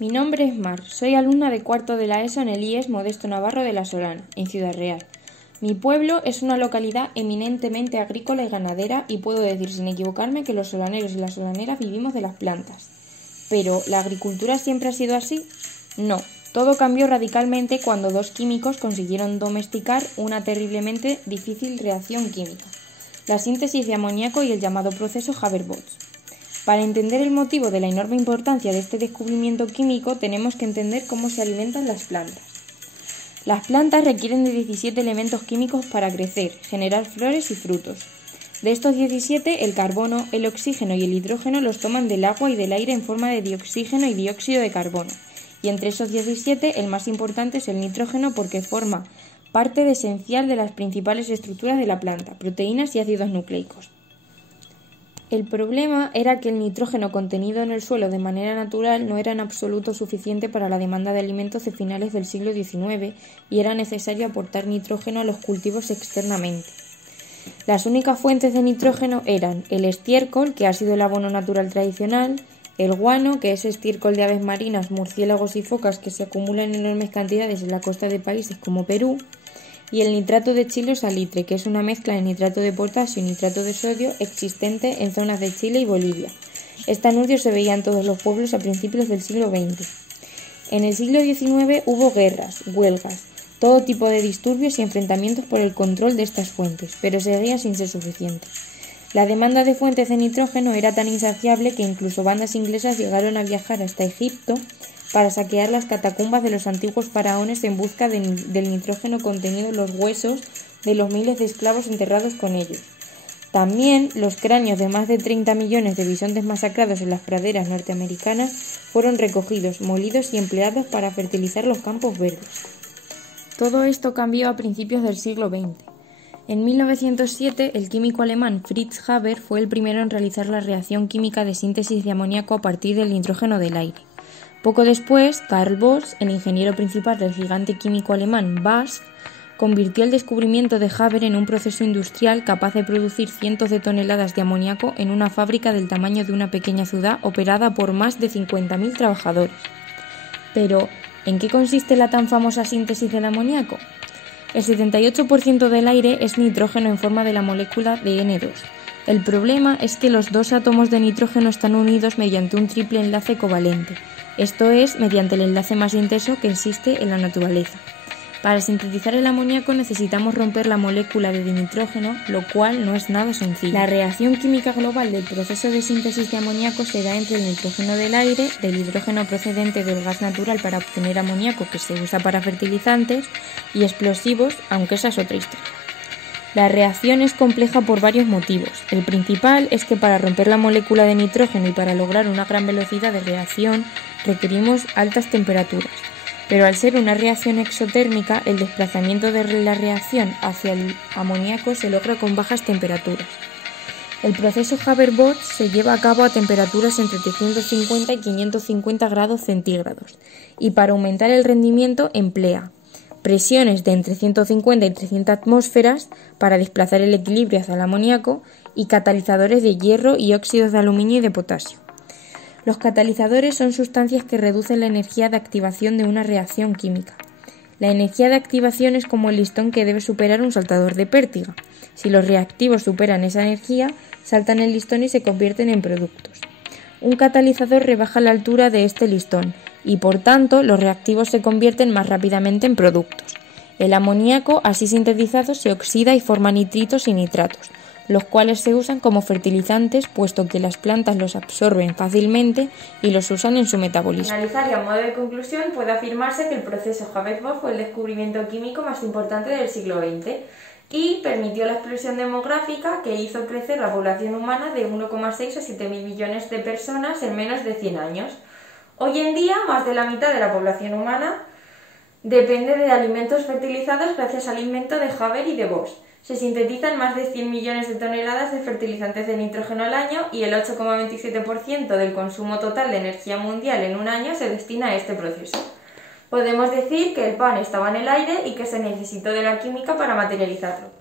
Mi nombre es Mar, soy alumna de cuarto de la ESO en el IES Modesto Navarro de La Solana, en Ciudad Real. Mi pueblo es una localidad eminentemente agrícola y ganadera y puedo decir sin equivocarme que los solaneros y las solaneras vivimos de las plantas. ¿Pero la agricultura siempre ha sido así? No, todo cambió radicalmente cuando dos químicos consiguieron domesticar una terriblemente difícil reacción química, la síntesis de amoníaco y el llamado proceso Haber-Bosch. Para entender el motivo de la enorme importancia de este descubrimiento químico tenemos que entender cómo se alimentan las plantas. Las plantas requieren de 17 elementos químicos para crecer, generar flores y frutos. De estos 17, el carbono, el oxígeno y el hidrógeno los toman del agua y del aire en forma de dioxígeno y dióxido de carbono. Y entre esos 17, el más importante es el nitrógeno porque forma parte esencial de las principales estructuras de la planta, proteínas y ácidos nucleicos. El problema era que el nitrógeno contenido en el suelo de manera natural no era en absoluto suficiente para la demanda de alimentos de finales del siglo XIX y era necesario aportar nitrógeno a los cultivos externamente. Las únicas fuentes de nitrógeno eran el estiércol, que ha sido el abono natural tradicional, el guano, que es estiércol de aves marinas, murciélagos y focas que se acumulan en enormes cantidades en la costa de países como Perú, y el nitrato de Chile o salitre, que es una mezcla de nitrato de potasio y nitrato de sodio existente en zonas de Chile y Bolivia. Este anuncio se veía en todos los pueblos a principios del siglo XX. En el siglo XIX hubo guerras, huelgas, todo tipo de disturbios y enfrentamientos por el control de estas fuentes, pero seguía sin ser suficiente. La demanda de fuentes de nitrógeno era tan insaciable que incluso bandas inglesas llegaron a viajar hasta Egipto para saquear las catacumbas de los antiguos faraones en busca del nitrógeno contenido en los huesos de los miles de esclavos enterrados con ellos. También los cráneos de más de 30 millones de bisontes masacrados en las praderas norteamericanas fueron recogidos, molidos y empleados para fertilizar los campos verdes. Todo esto cambió a principios del siglo XX. En 1907, el químico alemán Fritz Haber fue el primero en realizar la reacción química de síntesis de amoníaco a partir del nitrógeno del aire. Poco después, Carl Bosch, el ingeniero principal del gigante químico alemán BASF, convirtió el descubrimiento de Haber en un proceso industrial capaz de producir cientos de toneladas de amoníaco en una fábrica del tamaño de una pequeña ciudad operada por más de 50.000 trabajadores. Pero, ¿en qué consiste la tan famosa síntesis del amoníaco? El 78% del aire es nitrógeno en forma de la molécula de N2. El problema es que los dos átomos de nitrógeno están unidos mediante un triple enlace covalente, esto es, mediante el enlace más intenso que existe en la naturaleza. Para sintetizar el amoníaco necesitamos romper la molécula de nitrógeno, lo cual no es nada sencillo. La reacción química global del proceso de síntesis de amoníaco se da entre el nitrógeno del aire, del hidrógeno procedente del gas natural para obtener amoníaco que se usa para fertilizantes y explosivos, aunque esa es otra historia. La reacción es compleja por varios motivos. El principal es que para romper la molécula de nitrógeno y para lograr una gran velocidad de reacción requerimos altas temperaturas. Pero al ser una reacción exotérmica, el desplazamiento de la reacción hacia el amoníaco se logra con bajas temperaturas. El proceso Haber-Bosch se lleva a cabo a temperaturas entre 350 y 550 grados centígrados y para aumentar el rendimiento emplea presiones de entre 150 y 300 atmósferas para desplazar el equilibrio hacia el amoníaco y catalizadores de hierro y óxidos de aluminio y de potasio. Los catalizadores son sustancias que reducen la energía de activación de una reacción química. La energía de activación es como el listón que debe superar un saltador de pértiga. Si los reactivos superan esa energía, saltan el listón y se convierten en productos. Un catalizador rebaja la altura de este listón y, por tanto, los reactivos se convierten más rápidamente en productos. El amoníaco, así sintetizado, se oxida y forma nitritos y nitratos, los cuales se usan como fertilizantes puesto que las plantas los absorben fácilmente y los usan en su metabolismo. Para finalizar y a modo de conclusión, puede afirmarse que el proceso Haber-Bosch fue el descubrimiento químico más importante del siglo XX y permitió la explosión demográfica que hizo crecer la población humana de 1,6 a 7.000 millones de personas en menos de 100 años. Hoy en día, más de la mitad de la población humana depende de alimentos fertilizados gracias al invento de Haber y de Bosch. Se sintetizan más de 100 millones de toneladas de fertilizantes de nitrógeno al año y el 8,27% del consumo total de energía mundial en un año se destina a este proceso. Podemos decir que el pan estaba en el aire y que se necesitó de la química para materializarlo.